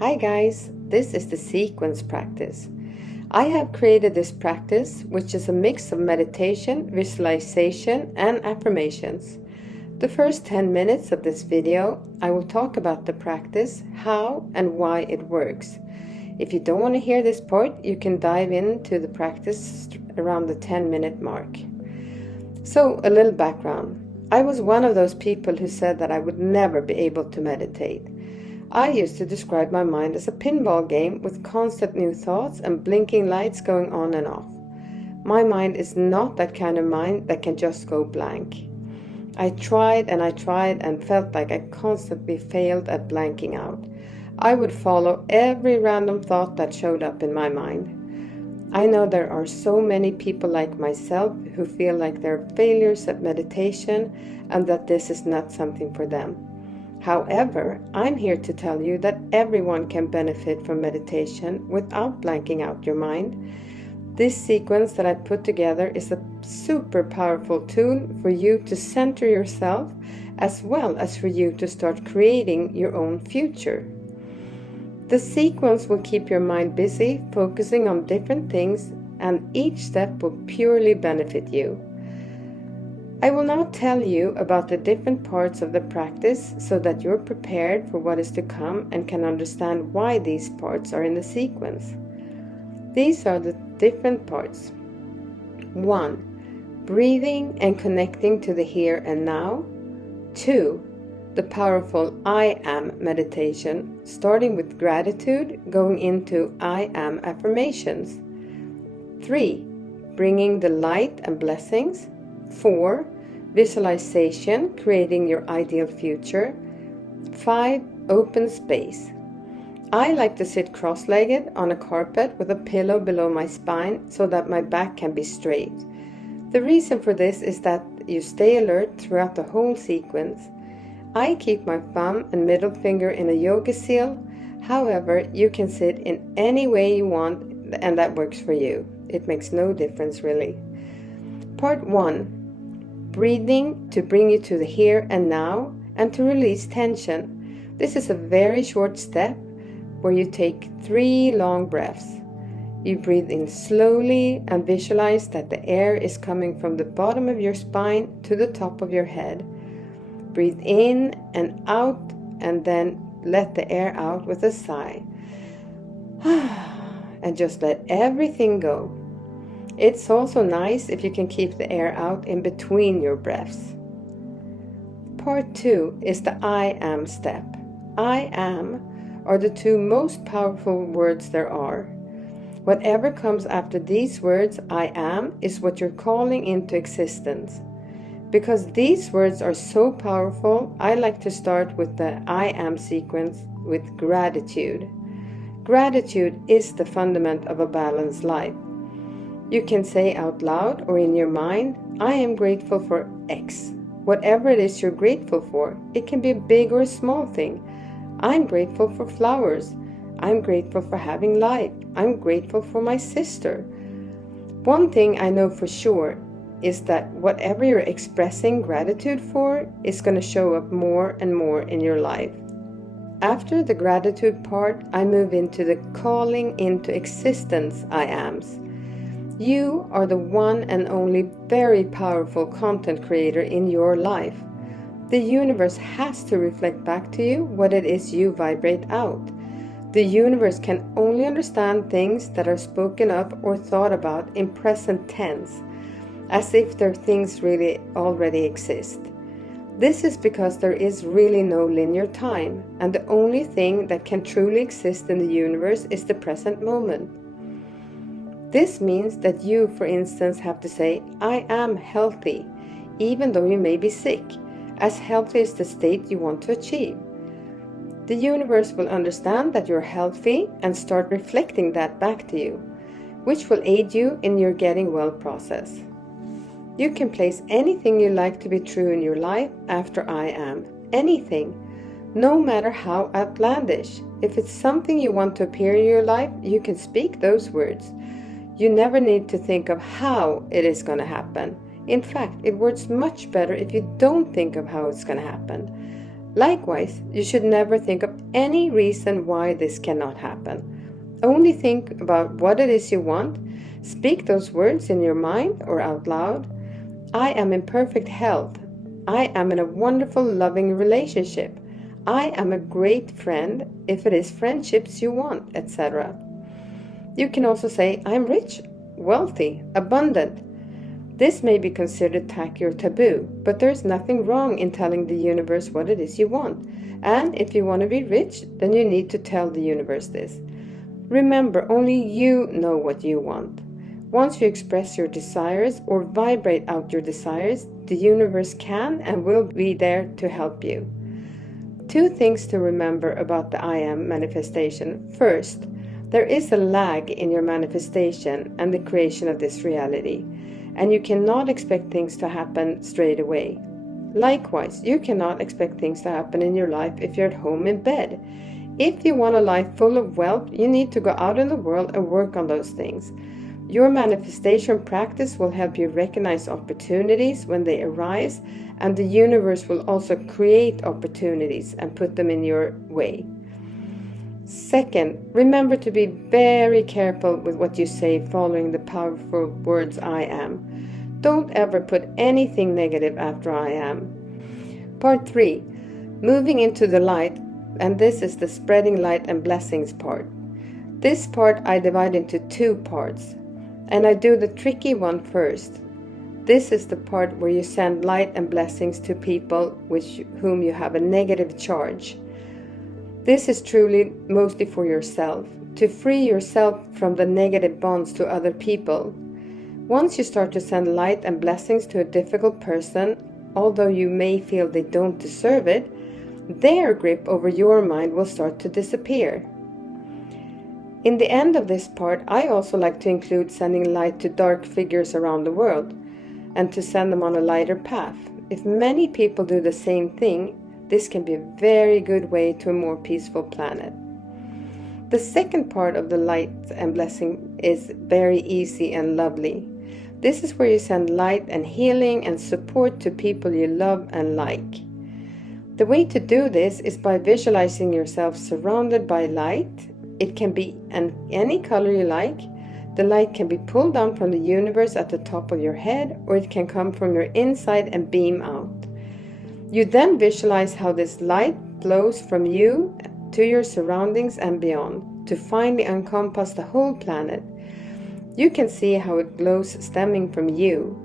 Hi guys, this is the sequence practice. I have created this practice, which is a mix of meditation, visualization, and affirmations. The first 10 minutes of this video, I will talk about the practice, how and why it works. If you don't want to hear this part, you can dive into the practice around the 10-minute mark. So, a little background. I was one of those people who said that I would never be able to meditate. I used to describe my mind as a pinball game with constant new thoughts and blinking lights going on and off. My mind is not that kind of mind that can just go blank. I tried and felt like I constantly failed at blanking out. I would follow every random thought that showed up in my mind. I know there are so many people like myself who feel like they're failures at meditation and that this is not something for them. However, I'm here to tell you that everyone can benefit from meditation without blanking out your mind. This sequence that I put together is a super powerful tool for you to center yourself as well as for you to start creating your own future. The sequence will keep your mind busy, focusing on different things, and each step will purely benefit you. I will now tell you about the different parts of the practice so that you're prepared for what is to come and can understand why these parts are in the sequence. These are the different parts. 1. Breathing and connecting to the here and now. 2. The powerful I am meditation, starting with gratitude, going into I am affirmations. 3. Bringing the light and blessings. 4. Visualization, creating your ideal future. 5. Open space. I like to sit cross-legged on a carpet with a pillow below my spine so that my back can be straight. The reason for this is that you stay alert throughout the whole sequence. I keep my thumb and middle finger in a yoga seal. However, you can sit in any way you want and that works for you. It makes no difference really. Part 1. Breathing to bring you to the here and now and to release tension. This is a very short step where you take 3 long breaths. You breathe in slowly and visualize that the air is coming from the bottom of your spine to the top of your head. Breathe in and out and then let the air out with a sigh. And just let everything go. It's also nice if you can keep the air out in between your breaths. Part 2 is the I am step. I am are the 2 most powerful words there are. Whatever comes after these words, I am, is what you're calling into existence. Because these words are so powerful, I like to start with the I am sequence with gratitude. Gratitude is the fundament of a balanced life. You can say out loud or in your mind, I am grateful for X. Whatever it is you're grateful for, it can be a big or a small thing. I'm grateful for flowers. I'm grateful for having life. I'm grateful for my sister. One thing I know for sure is that whatever you're expressing gratitude for is going to show up more and more in your life. After the gratitude part, I move into the calling into existence I ams. You are the one and only very powerful content creator in your life. The universe has to reflect back to you what it is you vibrate out. The universe can only understand things that are spoken of or thought about in present tense, as if their things really already exist. This is because there is really no linear time, and the only thing that can truly exist in the universe is the present moment. This means that you, for instance, have to say, I am healthy, even though you may be sick, as healthy is the state you want to achieve. The universe will understand that you're healthy and start reflecting that back to you, which will aid you in your getting well process. You can place anything you like to be true in your life after I am. Anything. No matter how outlandish. If it's something you want to appear in your life, you can speak those words. You never need to think of how it is going to happen. In fact, it works much better if you don't think of how it's going to happen. Likewise, you should never think of any reason why this cannot happen. Only think about what it is you want. Speak those words in your mind or out loud. I am in perfect health. I am in a wonderful, loving relationship. I am a great friend, if it is friendships you want, etc. You can also say, I am rich, wealthy, abundant. This may be considered tacky or taboo, but there's nothing wrong in telling the universe what it is you want. And if you want to be rich, then you need to tell the universe this. Remember, only you know what you want. Once you express your desires or vibrate out your desires, the universe can and will be there to help you. 2 things to remember about the I Am manifestation. First, there is a lag in your manifestation and the creation of this reality, and you cannot expect things to happen straight away. Likewise, you cannot expect things to happen in your life if you're at home in bed. If you want a life full of wealth, you need to go out in the world and work on those things. Your manifestation practice will help you recognize opportunities when they arise, and the universe will also create opportunities and put them in your way. Second, remember to be very careful with what you say following the powerful words I am. Don't ever put anything negative after I am. Part 3, moving into the light, and this is the spreading light and blessings part. This part I divide into 2 parts, and I do the tricky one first. This is the part where you send light and blessings to people with whom you have a negative charge. This is truly mostly for yourself, to free yourself from the negative bonds to other people. Once you start to send light and blessings to a difficult person, although you may feel they don't deserve it, their grip over your mind will start to disappear. In the end of this part, I also like to include sending light to dark figures around the world, and to send them on a lighter path. If many people do the same thing, this can be a very good way to a more peaceful planet. The second part of the light and blessing is very easy and lovely. This is where you send light and healing and support to people you love and like. The way to do this is by visualizing yourself surrounded by light. It can be any color you like. The light can be pulled down from the universe at the top of your head, or it can come from your inside and beam out. You then visualize how this light flows from you to your surroundings and beyond, to finally encompass the whole planet. You can see how it glows stemming from you.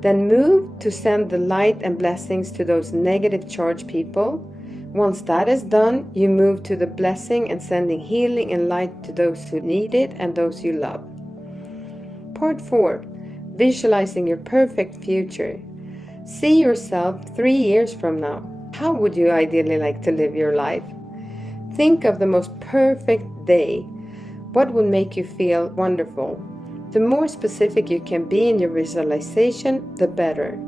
Then move to send the light and blessings to those negative charged people. Once that is done, you move to the blessing and sending healing and light to those who need it and those you love. Part 4. Visualizing your perfect future. See yourself 3 years from now. How would you ideally like to live your life? Think of the most perfect day. What will make you feel wonderful? The more specific you can be in your visualization, the better.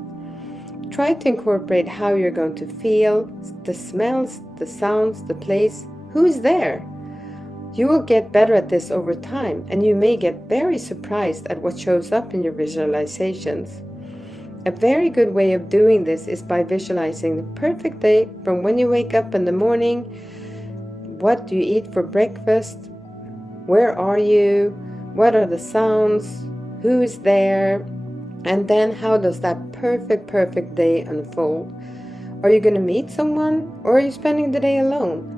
Try to incorporate how you're going to feel, the smells, the sounds, the place, who is there. You will get better at this over time, and you may get very surprised at what shows up in your visualizations. A very good way of doing this is by visualizing the perfect day from when you wake up in the morning. What do you eat for breakfast? Where are you? What are the sounds? Who is there? And then how does that perfect day unfold? Are you going to meet someone, or are you spending the day alone?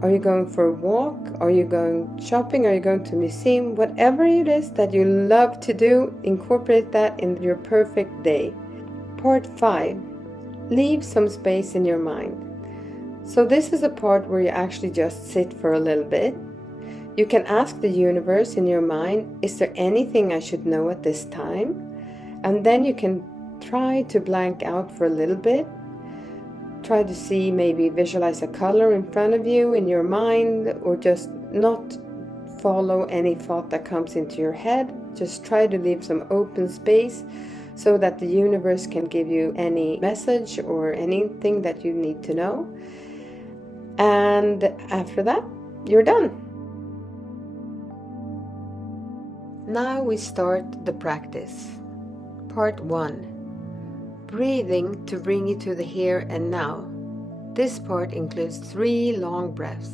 Are you going for a walk? Are you going shopping? Are you going to a museum? Whatever it is that you love to do, incorporate that in your perfect day. Part 5. Leave some space in your mind. So this is a part where you actually just sit for a little bit. You can ask the universe in your mind, is there anything I should know at this time? And then you can try to blank out for a little bit. Try to see, maybe visualize a color in front of you in your mind, or just not follow any thought that comes into your head. Just try to leave some open space so that the universe can give you any message or anything that you need to know. And after that, you're done. Now we start the practice. Part 1. Breathing to bring you to the here and now. This part includes 3 long breaths.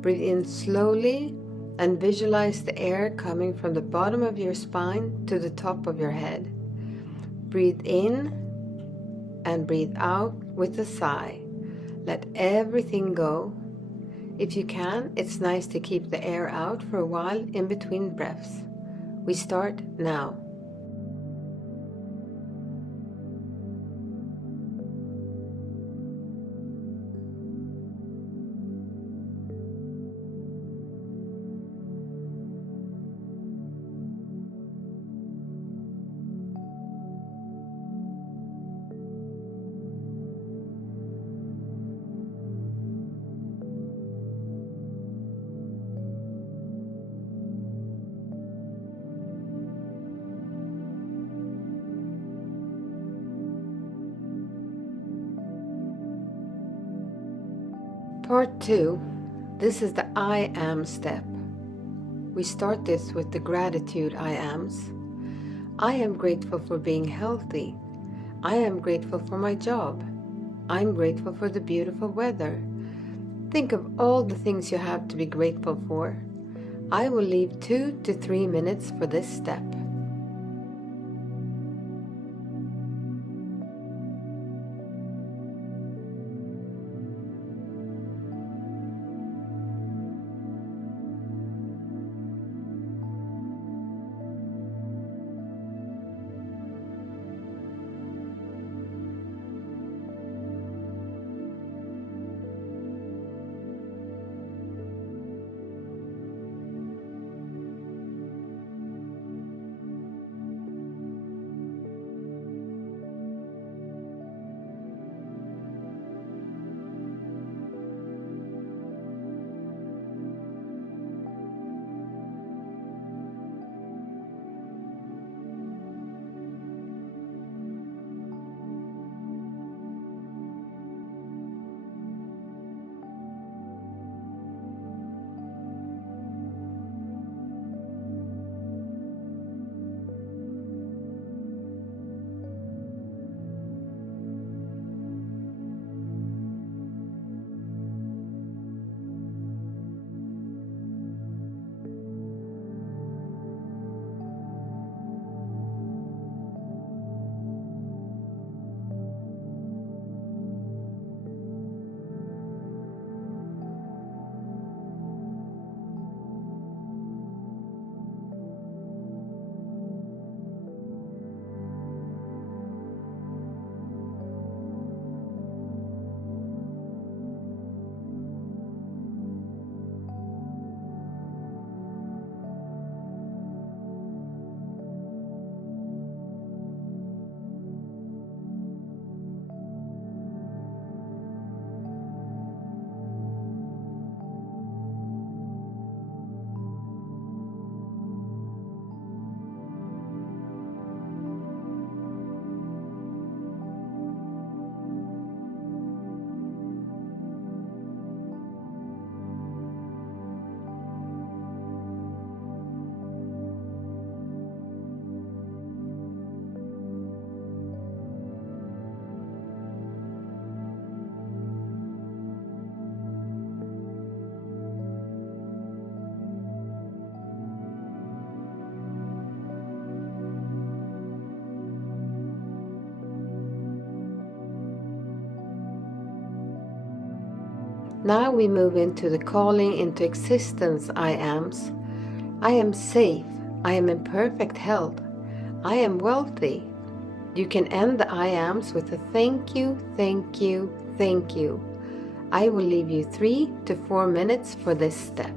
Breathe in slowly and visualize the air coming from the bottom of your spine to the top of your head. Breathe in and breathe out with a sigh. Let everything go. If you can, it's nice to keep the air out for a while in between breaths. We start now. Part 2. This is the I am step. We start this with the gratitude I ams. I am grateful for being healthy. I am grateful for my job. I'm grateful for the beautiful weather. Think of all the things you have to be grateful for. I will leave 2 to 3 minutes for this step. Now we move into the calling into existence I ams. I am safe. I am in perfect health. I am wealthy. You can end the I ams with a thank you, thank you, thank you. I will leave you 3 to 4 minutes for this step.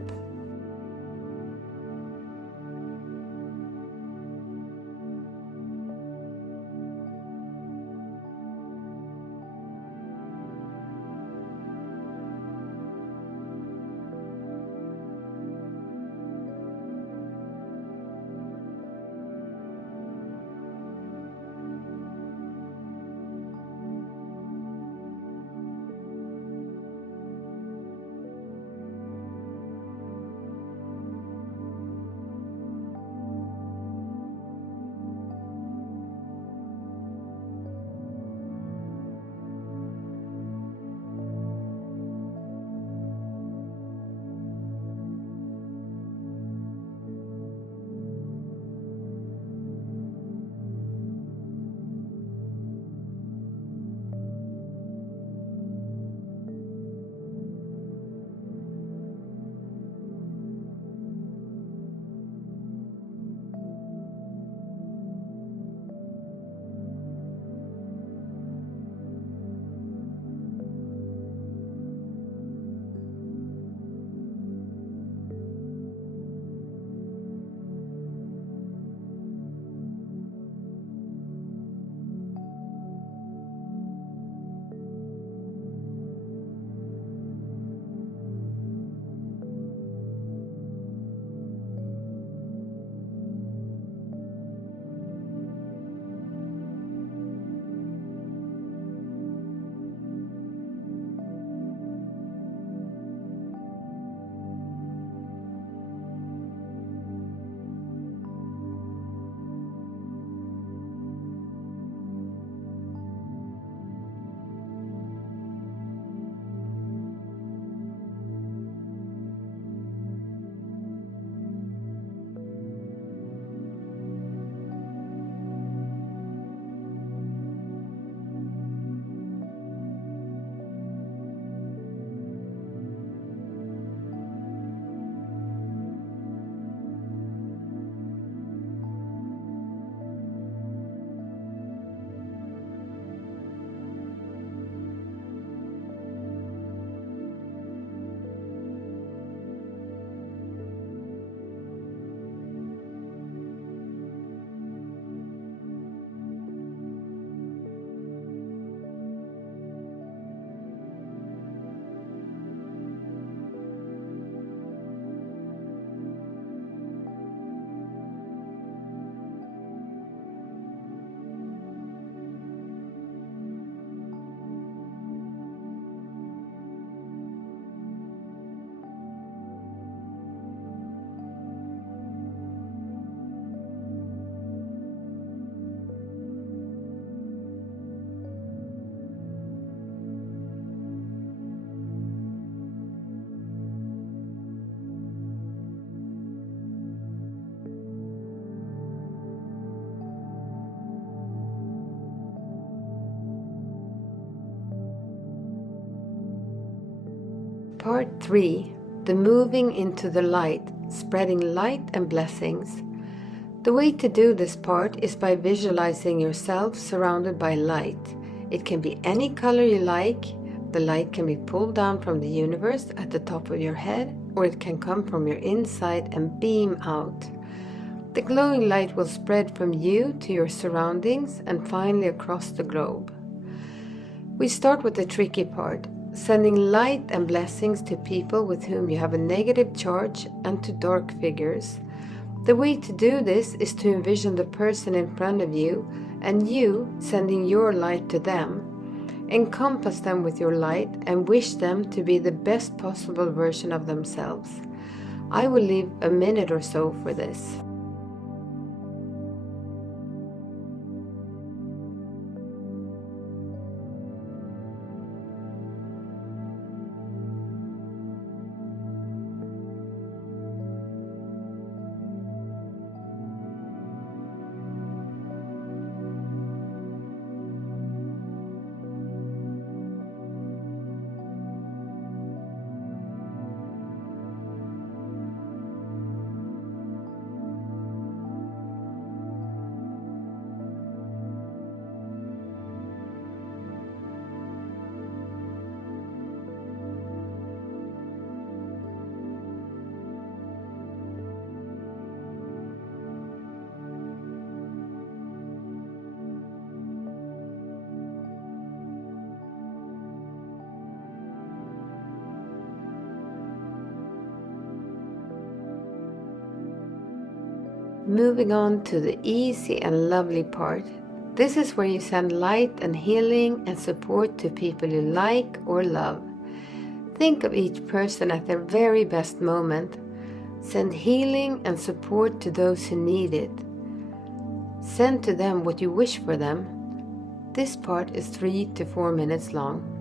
Part 3. The moving into the light, spreading light and blessings. The way to do this part is by visualizing yourself surrounded by light. It can be any color you like. The light can be pulled down from the universe at the top of your head, or it can come from your inside and beam out. The glowing light will spread from you to your surroundings and finally across the globe. We start with the tricky part, sending light and blessings to people with whom you have a negative charge and to dark figures. The way to do this is to envision the person in front of you and you sending your light to them. Encompass them with your light and wish them to be the best possible version of themselves. I will leave a minute or so for this. Moving on to the easy and lovely part. This is where you send light and healing and support to people you like or love. Think of each person at their very best moment. Send healing and support to those who need it. Send to them what you wish for them. This part is 3 to 4 minutes long.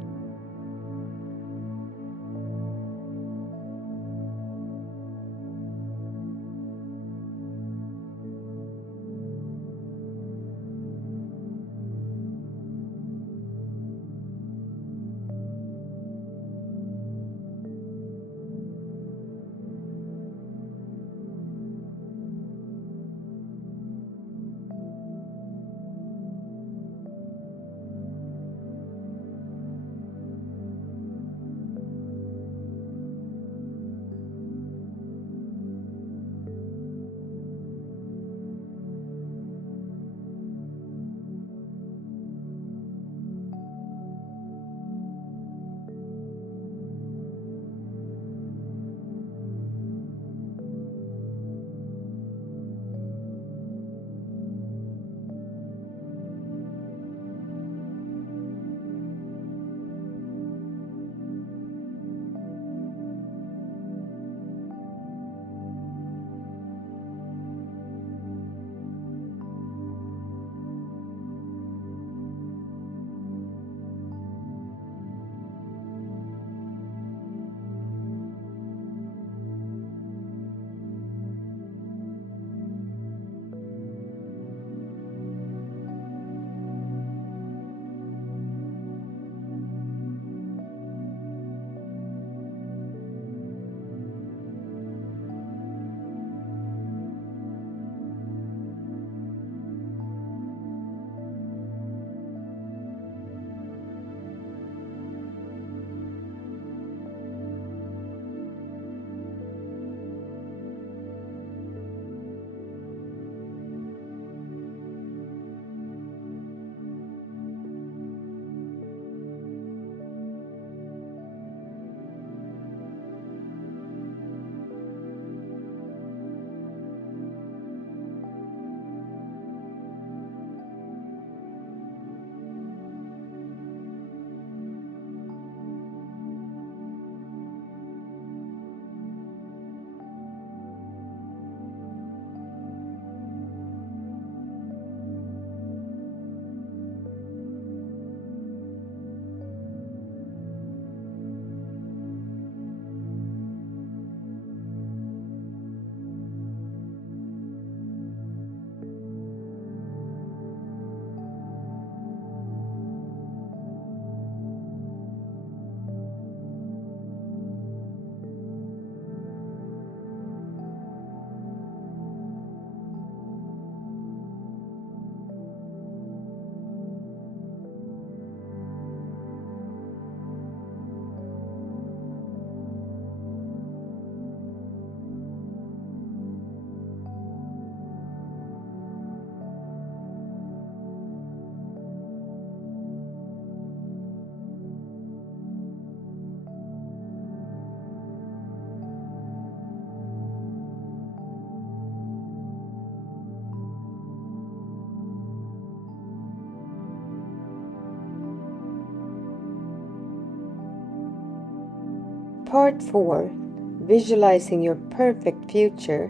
Part 4. Visualizing your perfect future.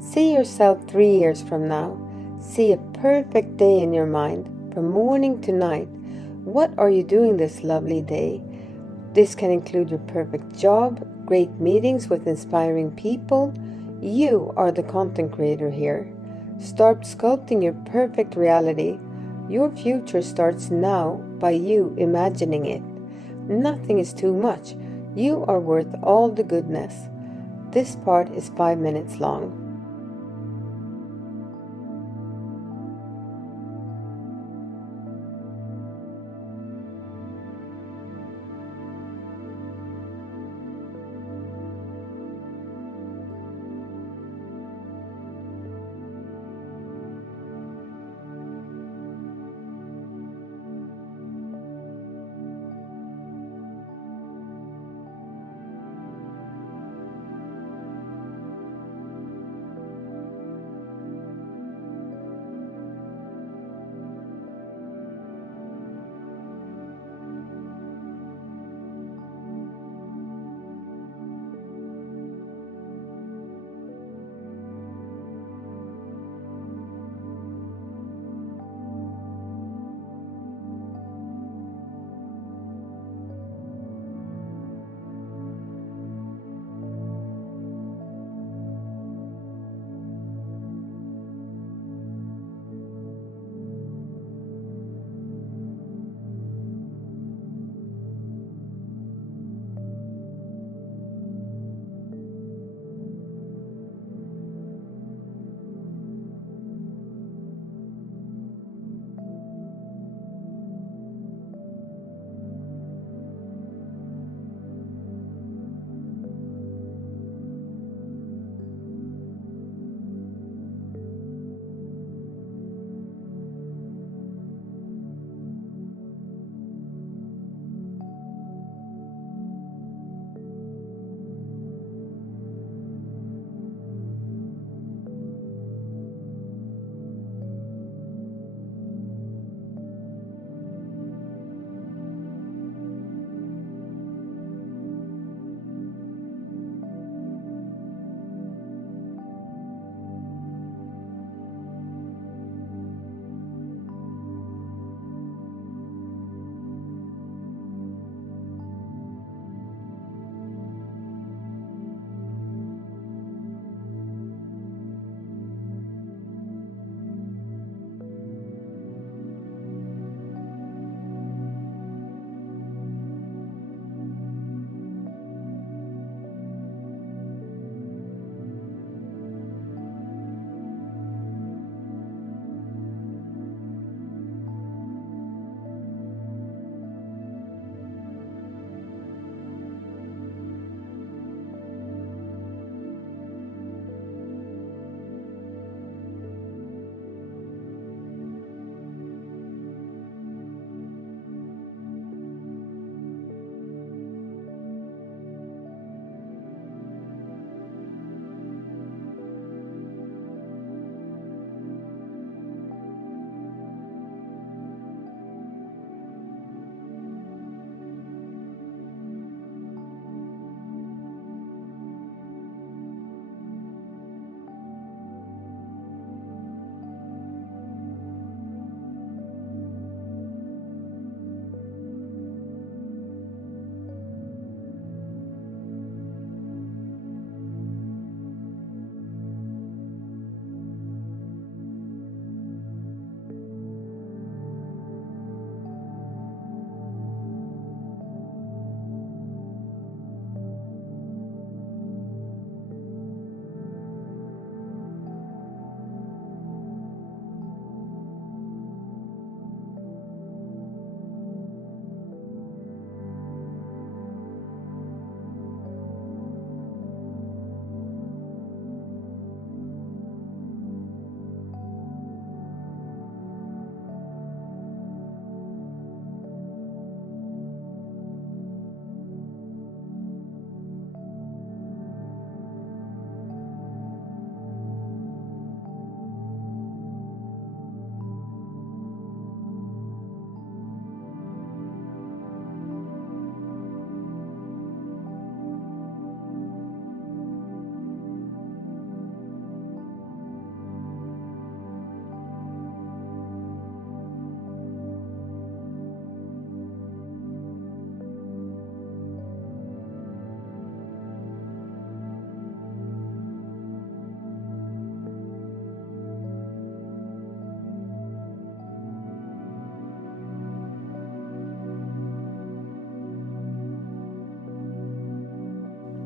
See yourself 3 years from now. See a perfect day in your mind, from morning to night. What are you doing this lovely day? This can include your perfect job, great meetings with inspiring people. You are the content creator here. Start sculpting your perfect reality. Your future starts now by you imagining it. Nothing is too much. You are worth all the goodness. This part is 5 minutes long.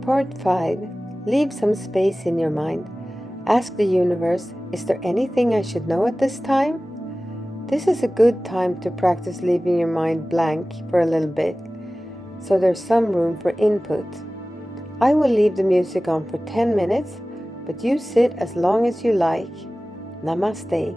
Part 5. Leave some space in your mind. Ask the universe, is there anything I should know at this time? This is a good time to practice leaving your mind blank for a little bit, so there's some room for input. I will leave the music on for 10 minutes, but you sit as long as you like. Namaste.